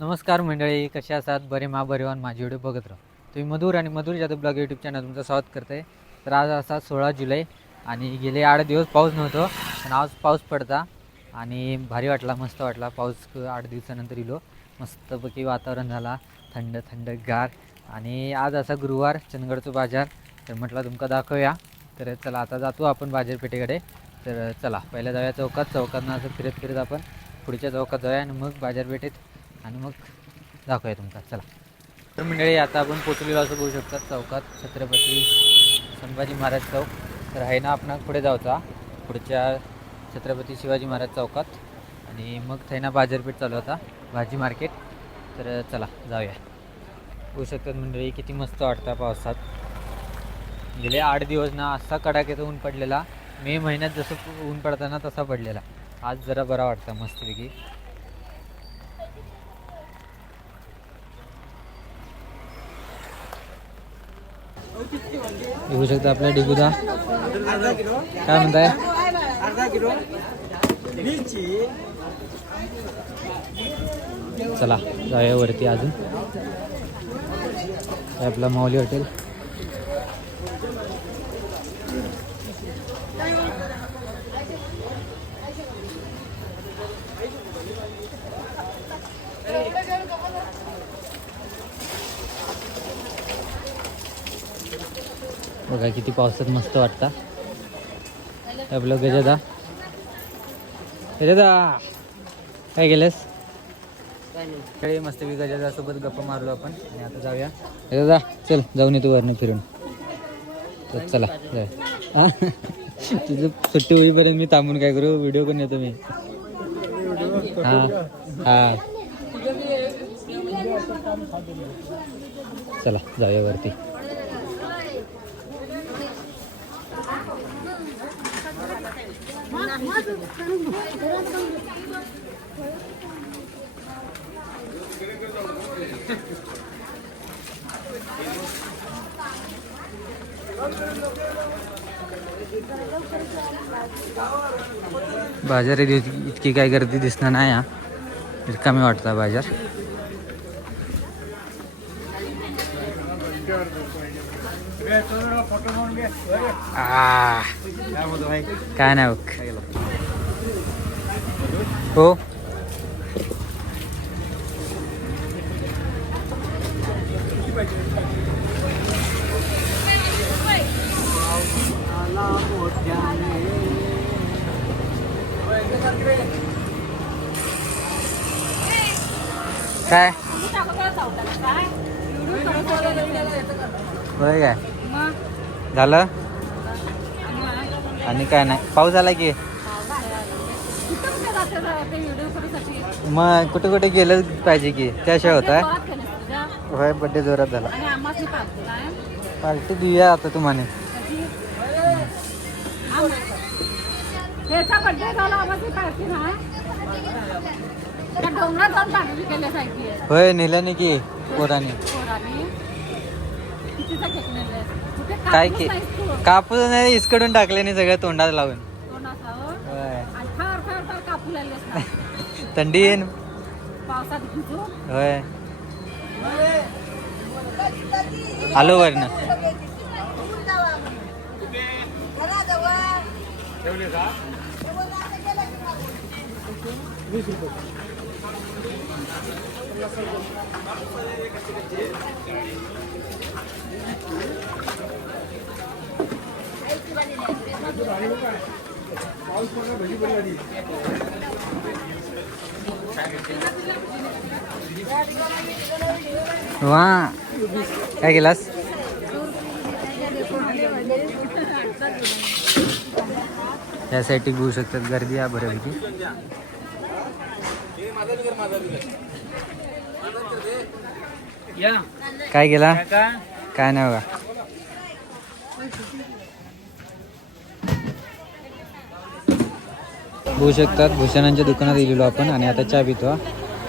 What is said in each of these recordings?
नमस्कार मंडळी, कसे असतात? बरे बरेवान माझी व्हिडिओ बघत राहा. तुम्ही मधुर आणि मधुर जाधव ब्लॉग यूट्यूब चॅनल तुमचं स्वागत करते. तर आज असा 16 जुलै आणि गेले 8 दिवस पाऊस नव्हतो, पण आज पाऊस पडता आणि भारी वाटला, मस्त वाटला. पाऊस 8 दिवसानंतर इलो, मस्तपैकी वातावरण झाला, थंड थंड गार. आणि आज असा गुरुवार, चंदगडचा बाजार. तर म्हटलं तुमका दाखवूया. तर चला आता जातो आपण बाजारपेठेकडे. तर चला पहिल्या जाऊया चौकातनं असं फिरत फिरत आपण पुढच्या चौकात जाऊया आणि मग बाजारपेठेत आणि मग दाखवूया तुमचा. चला तर मंडळी आता आपण पोचलेलो असं बघू शकतात चौकात, छत्रपती संभाजी महाराज चौक. तर आहे ना आपण पुढे जाऊचा पुढच्या छत्रपती शिवाजी महाराज चौकात आणि मग थैना बाजारपेठ चालू होता, भाजी मार्केट. तर चला जाऊया. बघू शकतात मंडळी किती मस्त वाटतं पावसात. गेले 8 दिवस ना असा कडाक्याचा ऊन पडलेला, मे महिन्यात जसं ऊन पडताना तसा पडलेला. आज जरा बरा वाटतं मस्तपैकी. बघू शकता आपला डिगुदा काय म्हणताय. चला जाऊया वरती. अजून आपला माऊली हॉटेल. बघा किती पावसात मस्त वाटतं. आपलं गजादा काय गेलेस? काही मस्त गजादा सोबत गप्पा मारलो आपण आणि आता जाऊया. गजादा चल जाऊन येतो वरनं फिरून. तर चला जाय. तुझं सुट्टी होईपर्यंत मी थांबून काय करू, व्हिडिओ पण येतो मी. हां हां चला जाऊया वरती. बाजार इतकी काय गर्दी दिसणार नाही. हा कमी वाटता बाजार. काय नाही बघ. हो काय होय काय झालं आणि काय नाही. पाऊस आला की मग कुठे कुठे गेलं पाहिजे की, त्याशिवाय होता. होय बड्डे जोरात झाला. पार्टी देऊया आता तुम्हाला. होय नेल्याने की पोराने. काय की कापूस नाही इसकडून टाकल्याने सगळं तोंडात लावून. थंडी येईन होय. आलो वरनं. वा काय केलास? यासाठी बघू शकतात गर्दी आहे बऱ्यापैकी. काय केला? काय नाही बघा. बघू शकतात भूषणांच्या दुकानात गेलेलो आपण आणि आता चहा पितो.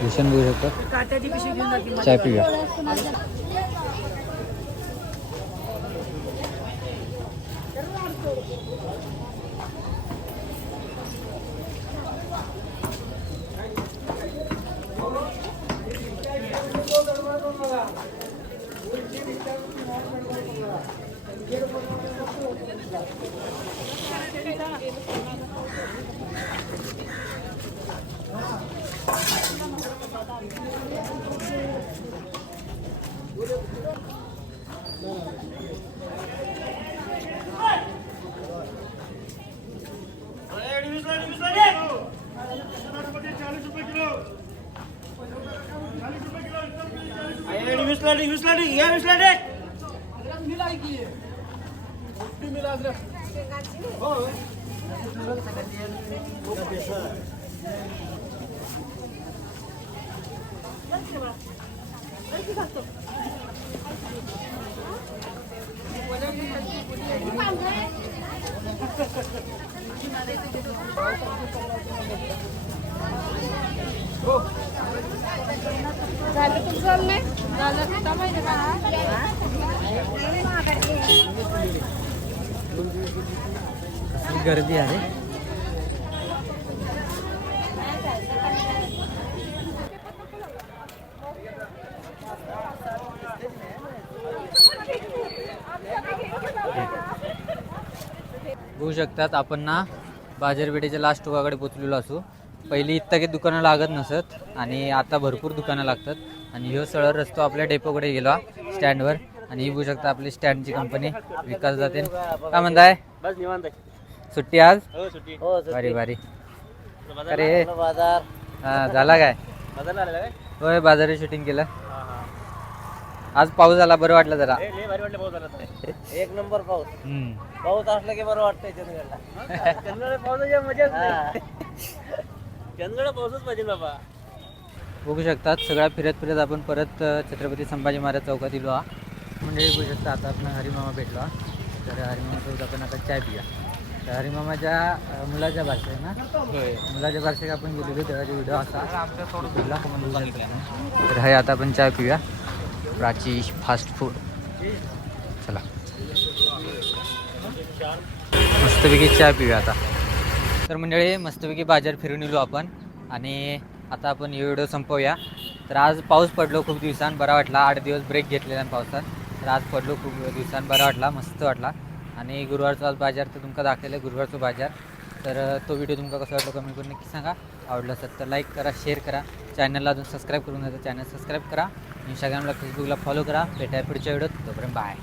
भूषण बघू शकतात, चहा पिऊया. झालं तुमचं नाही झालं माहिती गर्दी आहे. बघू शकतात आपण ना बाजारपेठेच्या लास्ट टोकाकडे पोचलेलो असू. पहिली इतका काही दुकानं लागत नसत आणि आता भरपूर दुकानं लागतात. आणि ह्यो सरळ रस्तो आपल्या डेपोकडे गेला स्टँडवर. आणि ही बघू शकता आपली स्टँडची कंपनी विकास जाते. काय म्हणताय? बस निवांत सुट्टी आज? हो सुट्टी. भारी भारी. अरे बाजार हा झाला काय? बाजारला आलेला काय? होय बाजारी शूटिंग केलं. आज पाऊस आला, बरं वाटलं जरा. लय भारी वाटलं पाऊस आला तर. एक नंबर पाऊस. हम्म. पाऊस असला की बरं वाटतंय चंदगडला. चंदगड पावसाची मजाच नाही. चंदगड पाऊसच पाहिजे बाबा. बघू शकतात सगळ्या फिरत फिरत आपण परत छत्रपती संभाजी महाराज चौकात इलो हा. म्हणजे बघू शकता आता आपण हरिमामा भेटलो हा. तर हरिमामासोबत आपण आता चाय पिऊया. तर हरिमामाच्या मुलाच्या भाषेत आहे ना, मुलाच्या भाषेत आपण गेलेलो तेव्हाचे व्हिडिओ असा तर हे आता आपण चाय पिऊया. Prachi fast food. चला मस्तपैकी चाय पिऊया आता. तर मंडळी मस्तपैकी बाजार फिरून येलो आपण आणि आता आपण हे व्हिडिओ संपवूया. तर आज पाऊस पडलो खूप दिवसांनी, बरा वाटला. 8 दिवस ब्रेक घेतलेला पावसात. तर आज पडलो खूप दिवसांनी, बरा वाटला, मस्त वाटला. आणि गुरुवारचा आज बाजार तर तुमका दाखवलं गुरुवारचा बाजार. तर तो व्हिडिओ तुमका कसा वाटला कमेंट करून नक्की सांगा. आवडला असेल तर लाईक करा, शेअर करा. चॅनलला अजून सबस्क्राईब करून द्या तर चॅनल सबस्क्राईब करा. इंस्टाग्रामला फेसबुकला फॉलो करा. भेटाय पुढच्या व्हिडिओत. तोपर्यंत बाय.